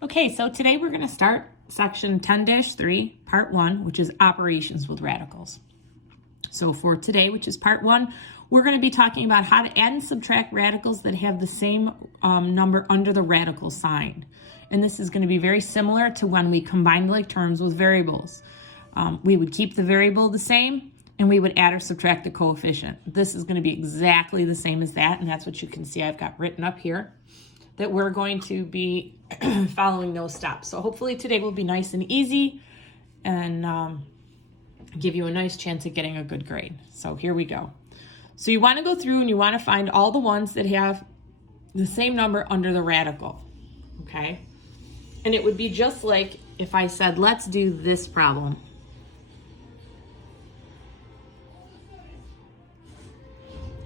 Okay, so today we're going to start section 10-3, part 1, which is operations with radicals. So for today, which is part 1, we're going to be talking about how to add and subtract radicals that have the same number under the radical sign. And this is going to be very similar to when we combined like terms with variables. We would keep the variable the same, and we would add or subtract the coefficient. This is going to be exactly the same as that, and that's what you can see I've got written up here, that we're going to be following those steps. So hopefully today will be nice and easy and give you a nice chance at getting a good grade. So here we go. So you want to go through and you want to find all the ones that have the same number under the radical, okay? And it would be just like if I said, let's do this problem.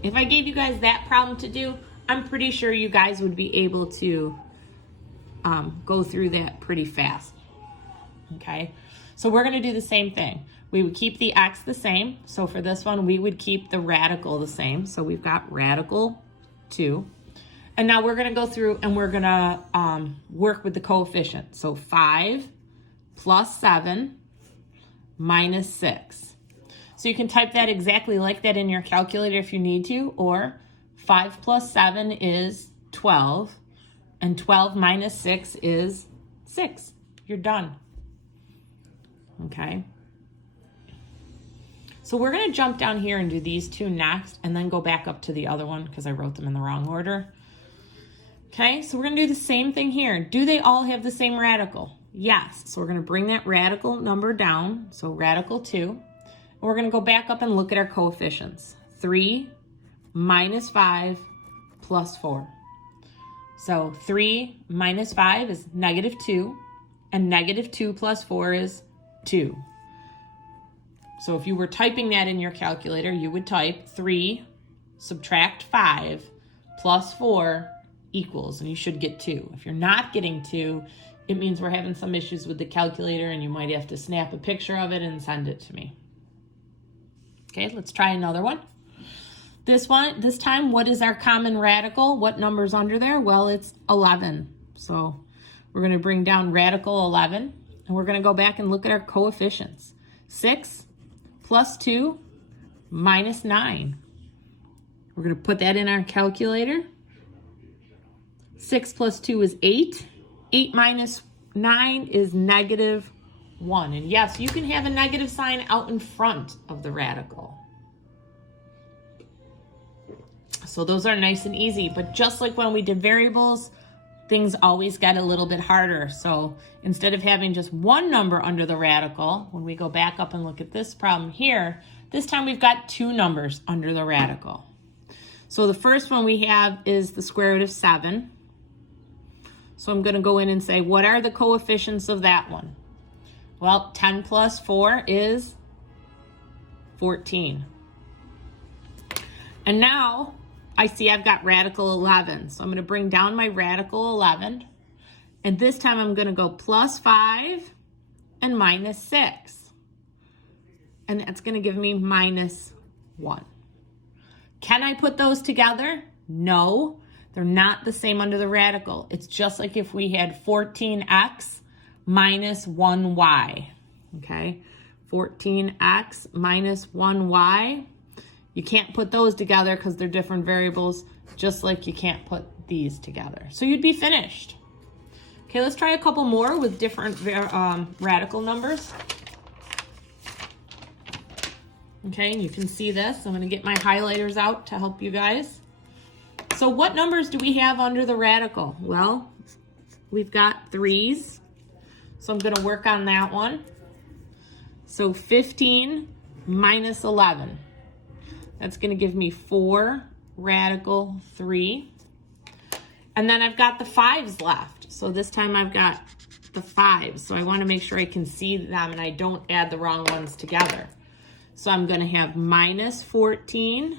If I gave you guys that problem to do, I'm pretty sure you guys would be able to go through that pretty fast, okay? So we're gonna do the same thing. We would keep the x the same. So for this one, we would keep the radical the same. So we've got radical 2. And now we're gonna go through and we're gonna work with the coefficient. So 5 plus 7 minus 6. So you can type that exactly like that in your calculator if you need to, or 5 plus 7 is 12, and 12 minus 6 is 6. You're done. Okay. So we're going to jump down here and do these two next, and then go back up to the other one because I wrote them in the wrong order. Okay, so we're going to do the same thing here. Do they all have the same radical? Yes. So we're going to bring that radical number down, so radical 2. And we're going to go back up and look at our coefficients. 3 minus 5 plus 4. So 3 minus 5 is negative 2, and negative 2 plus 4 is 2. So if you were typing that in your calculator, you would type 3 subtract 5 plus 4 equals, and you should get 2. If you're not getting 2, it means we're having some issues with the calculator, and you might have to snap a picture of it and send it to me. Okay, let's try another one. This time, what is our common radical? What number's under there? Well, it's 11. So we're going to bring down radical 11, and we're going to go back and look at our coefficients. 6 plus 2 minus 9. We're going to put that in our calculator. 6 plus 2 is 8. 8 minus 9 is negative 1. And yes, you can have a negative sign out in front of the radical. So those are nice and easy, but just like when we did variables, things always get a little bit harder. So instead of having just one number under the radical, when we go back up and look at this problem here, this time we've got 2 numbers under the radical. So the first one we have is the square root of 7. So I'm going to go in and say, what are the coefficients of that one? Well, 10 plus 4 is 14. And now I see I've got radical 11. So I'm going to bring down my radical 11. And this time I'm going to go plus 5 and minus 6. And that's going to give me minus 1. Can I put those together? No, they're not the same under the radical. It's just like if we had 14x minus 1y. Okay, 14x minus 1y. You can't put those together because they're different variables, just like you can't put these together. So you'd be finished. Okay, let's try a couple more with different radical numbers. Okay, and you can see this. I'm going to get my highlighters out to help you guys. So what numbers do we have under the radical? Well, we've got 3s. So I'm going to work on that one. So 15 minus 11. That's going to give me 4 radical 3. And then I've got the 5s left. So this time I've got the 5s. So I want to make sure I can see them and I don't add the wrong ones together. So I'm going to have minus 14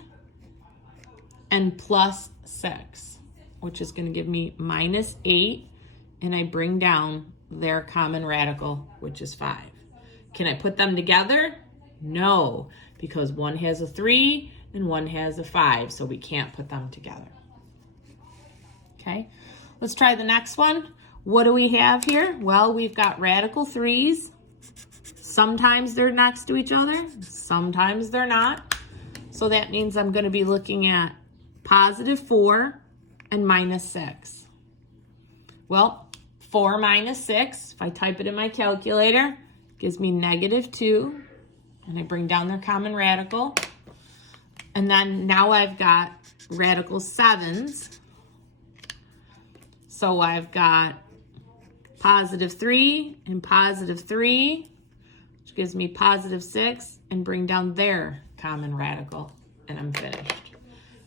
and plus 6, which is going to give me minus 8. And I bring down their common radical, which is 5. Can I put them together? No, because one has a 3 and one has a 5, so we can't put them together. Okay, let's try the next one. What do we have here? Well, we've got radical 3's. Sometimes they're next to each other, sometimes they're not. So that means I'm going to be looking at positive 4 and minus 6. Well, 4 minus 6, if I type it in my calculator, gives me negative 2. And I bring down their common radical. And then now I've got radical 7's. So I've got positive 3 and positive 3, which gives me positive 6, and bring down their common radical, and I'm finished.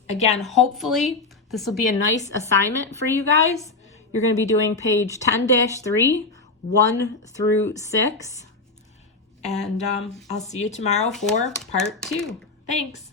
Again, hopefully this will be a nice assignment for you guys. You're going to be doing page 10-3, 1 through 6, and I'll see you tomorrow for part 2. Thanks.